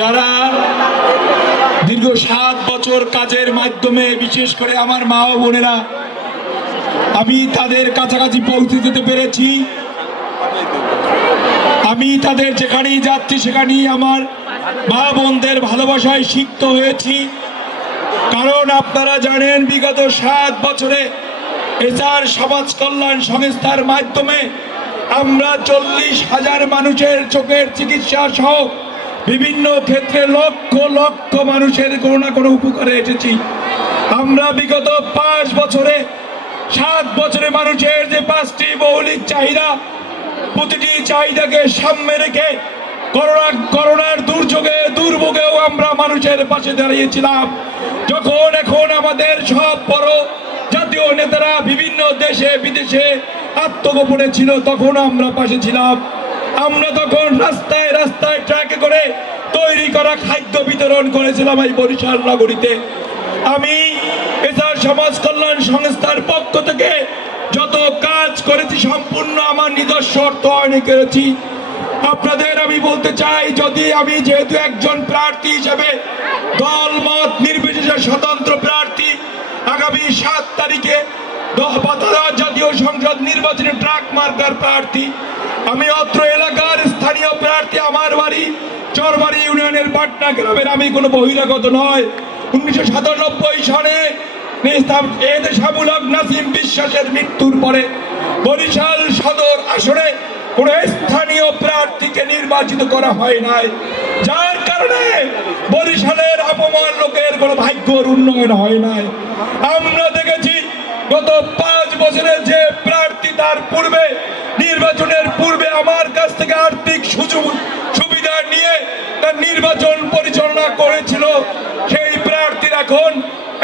যারা দীর্ঘ সাত বছর কাজের মাধ্যমে, বিশেষ করে আমার মা ও বোনেরা, আমি তাদের কাছাকাছি পৌঁছে যেতে পেরেছি। আমি তাদের যেখানেই যাচ্ছি, সেখানেই আমার মা বোনদের ভালোবাসায় সিক্ত হয়েছি। কারণ আপনারা জানেন, বিগত সাত বছরে এসআর সমাজ কল্যাণ সংস্থার মাধ্যমে আমরা চল্লিশ হাজার মানুষের চোখের চিকিৎসা সহ বিভিন্ন ক্ষেত্রে লক্ষ লক্ষ মানুষের কোনো না কোনো উপকারে এসেছি। আমরা বিগত পাঁচ বছরে, সাত বছরে মানুষের যে পাঁচটি মৌলিক চাহিদা, প্রতিটি চাহিদাকে সামনে রেখে করোনা, করোনার দুর্যোগে, দুর্ভোগেও আমরা মানুষের পাশে দাঁড়িয়েছিলাম। যখন এখন আমাদের সব বড় জাতীয় নেতারা বিভিন্ন দেশে, বিদেশে আত্মগোপনে ছিল, তখন আমরা পাশে ছিলাম। আমরা তখন রাস্তায় রাস্তায় ট্রাকে করে তৈরি করা খাদ্য বিতরণ করেছিলাম এই বরিশাল নগরীতে। আমি এছাড়া সমাজ কল্যাণ সংস্থার পক্ষ থেকে যত কাজ করেছি সম্পূর্ণ আমার নিজস্ব অর্থ অর্থায়নে করেছি। আপনাদের আমি বলতে চাই, যদি আমি যেহেতু একজন প্রার্থী হিসেবে দল, মত নির্বিশেষে স্বতন্ত্র প্রার্থী, আগামী সাত তারিখে জাতীয় সংসদ নির্বাচনে ট্রাক মার্কার প্রার্থী আমি অত্র এলাকার স্থানীয় প্রার্থী আমার বাড়ি, চরবাড়ি ইউনিয়নের পাটনা গ্রামের আমি কোনো বহিরাগত নয়। উনিশশো সাতানব্বই সালে এদেশামূলক নাসিম বিশ্বাসের মৃত্যুর পরে বরিশাল সদর আসনে কোন স্থানীয় প্রার্থীকে নির্বাচিত করা হয় নাই। যার কারণে বরিশালের অপমান লোকের কোনো ভাগ্যর উন্নয়ন হয় নাই। আমরা দেখেছি গত পাঁচ বছরে যে প্রার্থী তার পূর্বে নির্বাচনের পূর্বে আমার কাছ থেকে আর্থিক সুযোগ, সুবিধা নিয়ে তার নির্বাচন পরিচালনা করেছিল। সেই প্রার্থীর এখন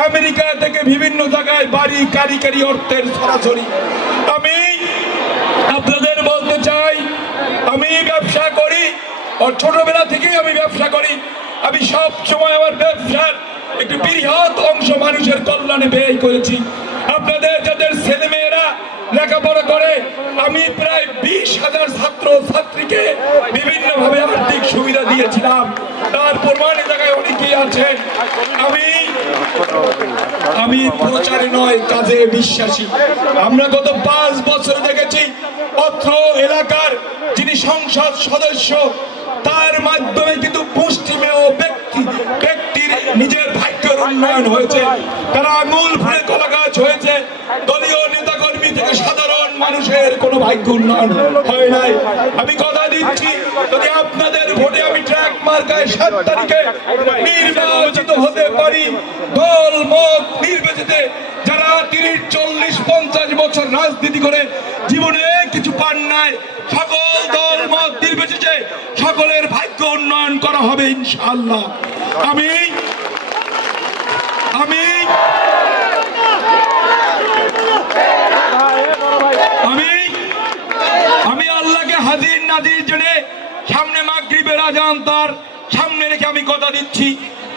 আমেরিকা থেকে বিভিন্ন জায়গায় বাড়ি কারিকারি অর্থের সরাসরি। আমি আপনাদের বলতে চাই, আমি ব্যবসা করি, আর ছোটবেলা থেকেই আমি ব্যবসা করি। আমি সব সময় আমার ব্যবসার একটি বৃহৎ অংশ মানুষের কল্যাণে ব্যয় করেছি। আপনাদের লেখাপড়া করে, আমি প্রায় বিশ হাজার ছাত্র ছাত্রীকে বিভিন্ন ভাবে আর্থিক সুবিধা দিয়েছিলাম। তার প্রমাণ জায়গায় অনেকেই আছেন। আমি আমি প্রচারে নয়, কাজে বিশ্বাসী। আমরা গত পাঁচ বছর দেখেছি, অত্র এলাকার যিনি সংসদ সদস্য, তার মাধ্যমে কিন্তু মুষ্টিমেয় ব্যক্তি, ব্যক্তির নিজের ভাগ্যের উন্নয়ন হয়েছে, তারা আঙুল ফুলে কলা গাছ হয়েছে। দলীয় নেতাকর্মী থেকে সাধারণ মানুষের কোনো ভাগ্য উন্নয়ন হয় নাই। আমি কথা দিচ্ছি, যদি আপনাদের ভোটে আমি ট্র্যাক মার্কায় সাত তারিখে নির্বাচিত হতে পারি, দল মত নির্বাচিতে যারা তিরিশ, চল্লিশ, পঞ্চাশ বছর রাজনীতি করে জীবনে কিছু পান নাই, সকল দল মত নির্বিশেষে সকলের ভাগ্য উন্নয়ন করা হবে ইনশাল্লাহ আমি আমি আমি আমি আল্লাহকে হাজির নাজির জেনে সামনে মাগরিবের আজান তার সামনে রেখে আমি কথা দিচ্ছি।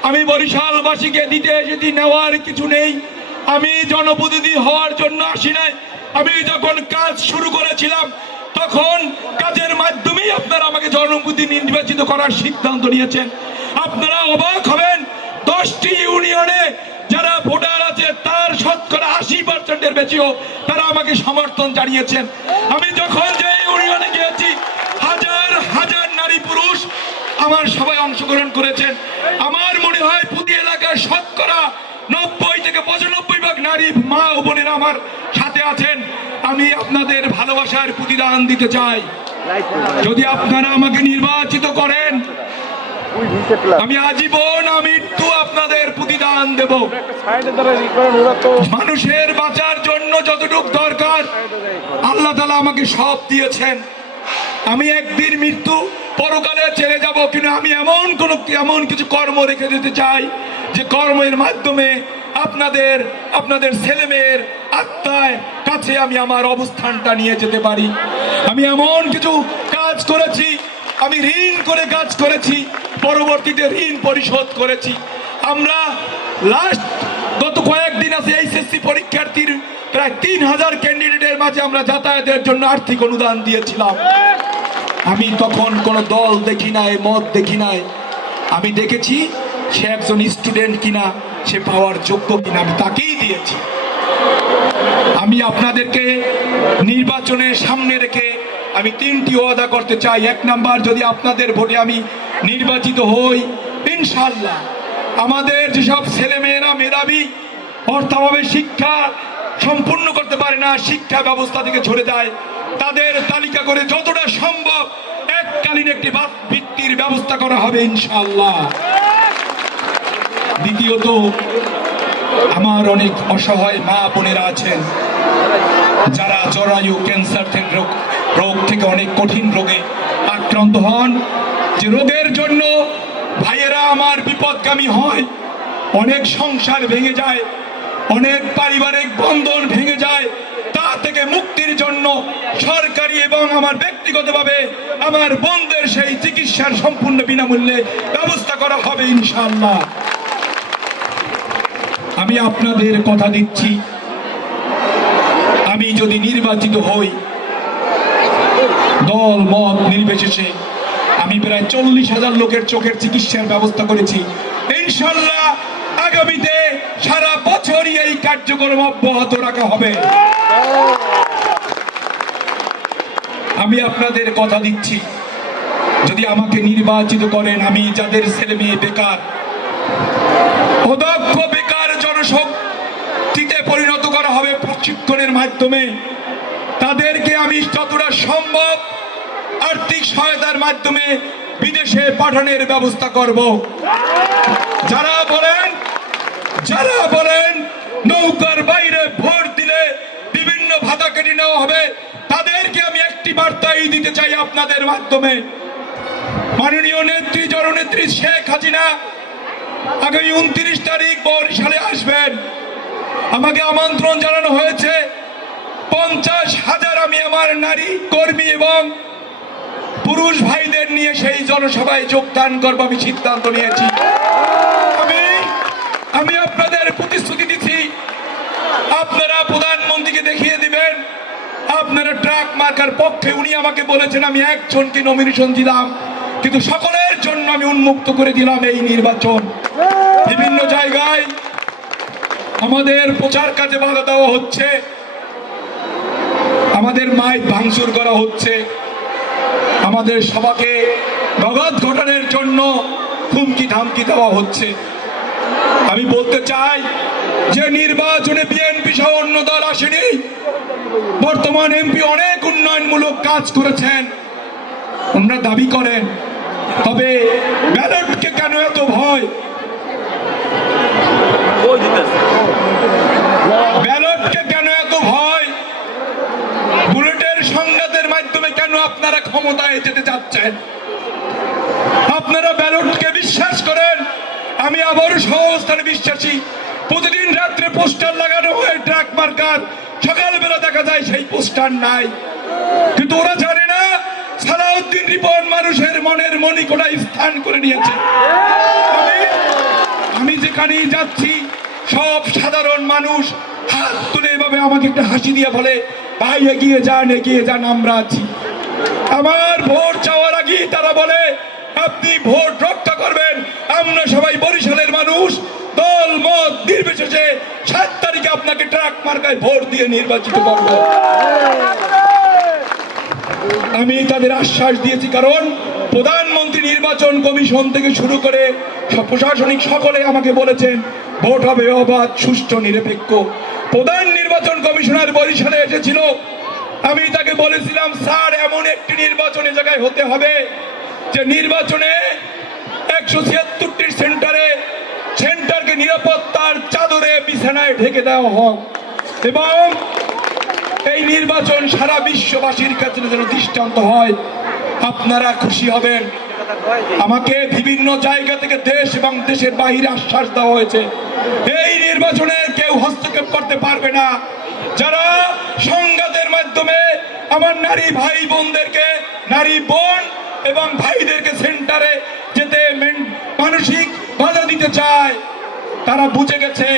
আমি বরিশালবাসীকে দিতে এসেছি, নেওয়ার কিছু নেই। আমি জনপ্রতিনিধি হওয়ার জন্য আসি নাই। আমি যখন কাজ শুরু করেছিলাম, তখন কাজের মাধ্যমেই আপনারা আমাকে জনপ্রতিনিধি নির্বাচিত করার সিদ্ধান্ত নিয়েছেন। আপনারা অবাক হবেন দশটি ইউনিয়নে যারা ভোটার আছে, তার শতকরা আশি পার্সেন্টের বেশিও তারা আমাকে সমর্থন জানিয়েছেন। আমি যখন যে ইউনিয়নে গিয়েছি, হাজার হাজার নারী পুরুষ আমার সবাই অংশগ্রহণ করেছেন। আমার মনে হয় পুঁতি এলাকার শতকরা নব্বই থেকে পঁচানব্বই ভাগ নারী মা ও বোনেরা আমার সাথে আছেন। আমি আপনাদের ভালোবাসার প্রতিদান দিতে চাই। যদি আপনারা আমাকে নির্বাচিত করেন আমি আজীবন মৃত্যু আপনাদের প্রতিদান দেব। মানুষের বাঁচার জন্য যতটুক দরকার আল্লাহ তালা আমাকে সব দিয়েছেন। আমি একদিন মৃত্যু পরকালে ছেড়ে যাব কিন্তু আমি এমন কোন এমন কিছু কর্ম রেখে দিতে চাই যে কর্মের মাধ্যমে আপনাদের আপনাদের ছেলেমেয়ের আত্মায় কাছে আমি আমার অবস্থানটা নিয়ে যেতে পারি। আমি এমন কিছু কাজ করেছি আমি ঋণ করে কাজ করেছি, পরবর্তীতে ঋণ পরিশোধ করেছি। আমরা লাস্ট গত কয়েকদিন আছে এইচএসসি পরীক্ষার্থীর প্রায় তিন হাজার ক্যান্ডিডেটের মাঝে আমরা যাতায়াতের জন্য আর্থিক অনুদান দিয়েছিলাম। আমি তখন কোনো দল দেখি নাই, মত দেখি নাই। আমি দেখেছি সে একজন স্টুডেন্ট কিনা, সে পাওয়ার যোগ্য কিনা, আমি তাকেই দিয়েছি। আমি আপনাদেরকে নির্বাচনের সামনে রেখে আমি তিনটি ওয়াদা করতে চাই। এক নাম্বার, যদি আপনাদের ভোটে আমি নির্বাচিত হই ইনশাল্লাহ আমাদের যেসব ছেলেমেয়েরা মেধাবী, অর্থাভাবে শিক্ষা সম্পূর্ণ করতে পারে না, শিক্ষা ব্যবস্থা থেকে ঝরে যায়, তাদের তালিকা করে যতটা সম্ভব এককালীন একটি ভিত্তির ব্যবস্থা করা হবে ইনশাল্লাহ দ্বিতীয়ত, আমার অনেক অসহায় মা বোনেরা আছেন, যারা জরায়ু ক্যান্সার থেকে রোগ থেকে অনেক কঠিন রোগে আক্রান্ত হন। যে রোগের জন্য ভাইয়েরা আমার বিপদগামী হয়, অনেক সংসার ভেঙে যায়, অনেক পারিবারিক বন্ধন ভেঙে যায়, তা থেকে মুক্তির জন্য সরকারি এবং আমার ব্যক্তিগতভাবে আমার বোনদের সেই চিকিৎসার সম্পূর্ণ বিনামূল্যে ব্যবস্থা করা হবে ইনশাল্লাহ আমি আপনাদের কথা দিচ্ছি। আমি যদি নির্বাচিত হই দল, মত নির্বিশেষে আমি প্রায় চল্লিশ হাজার লোকের চোখের চিকিৎসার ব্যবস্থা করেছি। ইনশাল্লাহ আগামীতে সারা বছরই এই কার্যক্রম অব্যাহত রাখা হবে। আমি আপনাদের কথা দিচ্ছি, যদি আমাকে নির্বাচিত করেন, আমি যাদের ছেলে মেয়ে বেকার, অদক্ষ বেকার জনশক্তিতে পরিণত করা হবে প্রশিক্ষণের মাধ্যমে। তাদেরকে আমি যতটা সম্ভব আর্থিক সহায়তার মাধ্যমে বিদেশে পাঠানোর ব্যবস্থা করব। যারা বলেন যারা বলেন নৌকার বাইরে ভোট দিলে বিভিন্ন ভাতা কেটে নেওয়া হবে, তাদেরকে আমি একটি বার্তাই দিতে চাই আপনাদের মাধ্যমে। মাননীয় নেত্রী, জননেত্রী শেখ হাসিনা আগামী উনত্রিশ তারিখ বরিশালে আসবেন। আমাকে আমন্ত্রণ জানানো হয়েছে পঞ্চাশ হাজার আমি আমার নারী, কর্মী এবং পুরুষ ভাইদের নিয়ে সেই জনসভায় যোগদান করব আমি সিদ্ধান্ত নিয়েছি। আমি আমি আপনাদের প্রতিশ্রুতি দিচ্ছি। আপনারা প্রধানমন্ত্রীকে দেখিয়ে দিবেন। আপনারা ট্রাক মার্কার পক্ষে উনি আমাকে বলেছেন, আমি একজনকে নমিনেশন দিলাম, কিন্তু সকলের জন্য আমি উন্মুক্ত করে দিলাম এই নির্বাচন। বিভিন্ন জায়গায় আমাদের প্রচার কাজে বাধা দেওয়া হচ্ছে। আমাদের মাইক ভাঙচুর করা হচ্ছে। আমাদের সবাকে নগদ ঘটনের জন্য হুমকি ধামকি দেওয়া হচ্ছে। আমি বলতে চাই যে নির্বাচনে বিএনপি সহ অন্য দল আসেনি। বর্তমান এমপি অনেক উন্নয়নমূলক কাজ করেছেন। ওনারা দাবি করেন, তবে ব্যালটকে কেন এত ভয় ব্যালটকে কেন এত ভয় বুলেটের সংঘাতের মাধ্যমে কেন আপনারা ক্ষমতায় যেতে চাচ্ছেন। আপনারা ব্যালটকে বিশ্বাস করেন। আমি আবারও সহস্থানে বিশ্বাসী। প্রতিদিন রাত্রে পোস্টার লাগানো হয় ট্রাক মার্কার। সকালবেলা দেখা যায় সেই পোস্টার নাই। কিন্তু ওরা জানে না, সালাউদ্দিন রিপন মানুষের মনের মণিকোড়ায় স্থান করে নিয়েছে। আমি যেখানেই যাচ্ছি, সব সাধারণ মানুষ হাত তুলে এভাবে আমাকে একটা হাসি দিয়ে বলে, ভাই, এগিয়ে যান এগিয়ে যান, আমরা আছি। আমার ভোট চাওয়ার আগেই তারা বলে, আপনি ভোট রক্ষা করবেন। আমরা সবাই বরিশালের মানুষ। দল, মত নির্বিশেষে সাত তারিখে আপনাকে ট্রাক মার্কায় ভোট দিয়ে নির্বাচিত করব। আমি তাদের আশ্বাস দিয়েছি, কারণ প্রধানমন্ত্রী নির্বাচন কমিশন থেকে শুরু করে প্রশাসনিক সকলে আমাকে বলেছেন, ভোট হবে অবাধ, সুষ্ঠু, নিরপেক্ষ। প্রধান নির্বাচন কমিশনার বরিশালে এসেছিল। আমি তাকে বলেছিলাম, স্যার, এমন একটি নির্বাচনের জায়গায় হতে হবে যে নির্বাচনে একশো ছিয়াত্তরটি সেন্টারে সেন্টারকে নিরাপত্তার চাদরে বিছানায় ঢেকে দেওয়া হোক। এবং এই নির্বাচন সারা বিশ্ববাসীর কাছে যেন দৃষ্টান্ত হয়। আপনারা খুশি হবেন। আমাকে বিভিন্ন জায়গা থেকে দেশ এবং দেশের বাহিরে আশ্বাস দেওয়া হয়েছে। এই নির্বাচনে কেউ হস্তক্ষেপ করতে পারবে না। যারা মাধ্যমে আমার নারী ভাই বোনদেরকে, নারী বোন এবং ভাইদেরকে সেন্টারে যেতে মানসিক বাধা দিতে চায়। তারা বুঝে গেছে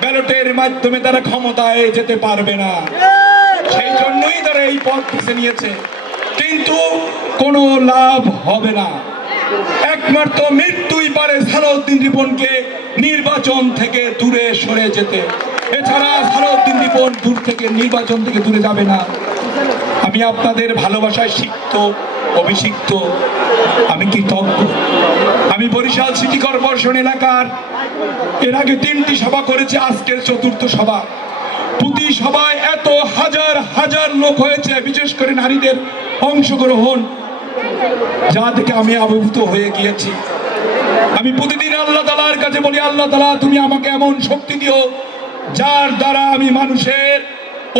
ব্যালটের মাধ্যমে তারা ক্ষমতায় যেতে পারবে না। সেই জন্যই তারা এই পথ বেছে নিয়েছে। কিন্তু কোনো লাভ হবে না। একমাত্র মৃত্যুই পারে সালাউদ্দিন রিপনকে নির্বাচন থেকে দূরে সরে যেতে। এছাড়া সালাউদ্দিন দীপন দূর থেকে নির্বাচন থেকে দূরে যাবে না। আমি আপনাদের ভালোবাসায় সিক্ত, অভিষিক্ত, আমি কি কৃতজ্ঞ। আমি বরিশাল সিটি কর্পোরেশন এলাকার, এর আগে তিনটি সভা করেছে, আজকের চতুর্থ সভা। প্রতি সভায় এত হাজার হাজার লোক হয়েছে, বিশেষ করে নারীদের অংশগ্রহণ, যা থেকে আমি আবির্ভূত হয়ে গিয়েছি। আমি প্রতিদিন আল্লাহ তালার কাছে বলি, আল্লাহ তালা তুমি আমাকে এমন শক্তি দিও যার দ্বারা আমি মানুষের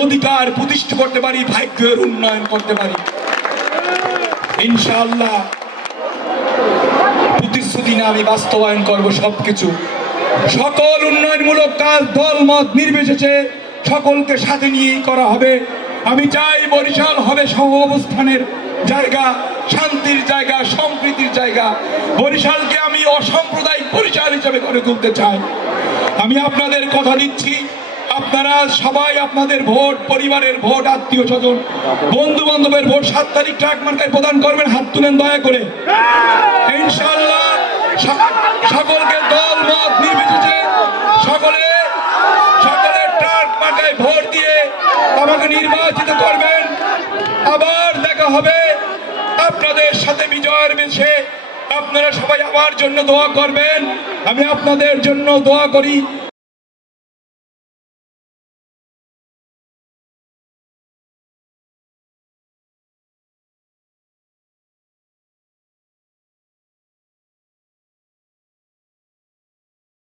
অধিকার প্রতিষ্ঠা করতে পারি, ভাগ্যের উন্নয়ন করতে পারি। ইনশাআল্লাহ প্রতিশ্রুতি না আমি বাস্তবায়ন করব সবকিছু। সকল উন্নয়নমূলক কাজ, দল, মত নির্বিশেষে সকলকে সাথে নিয়েই করা হবে। আমি চাই বরিশাল হবে সহ অবস্থানের জায়গা, শান্তির জায়গা, সম্প্রীতির জায়গা। বরিশালকে আমি অসাম্প্রদায়িক বরিশাল হিসেবে গড়ে তুলতে চাই। আমি আপনাদের কথা দিচ্ছি। আপনারা সবাই আপনাদের ভোট, পরিবারের ভোট, আত্মীয় স্বজন বন্ধু বান্ধবের ভোট সাত তারিখ ট্রাক মার্কায় প্রদান করবেন, হাত তুলেন দয়া করে। ইনশাল্লাহ সকলকে দল মত নির্বিশেষে সকলে সকলে ট্রাক মার্কায় ভোট দিয়ে আমাকে নির্বাচিত করবেন। আবার দেখা হবে আপনাদের সাথে বিজয়ের বেশে আপনারা সবাই আমার জন্য দোয়া করবেন। আমি আপনাদের জন্য দোয়া করি।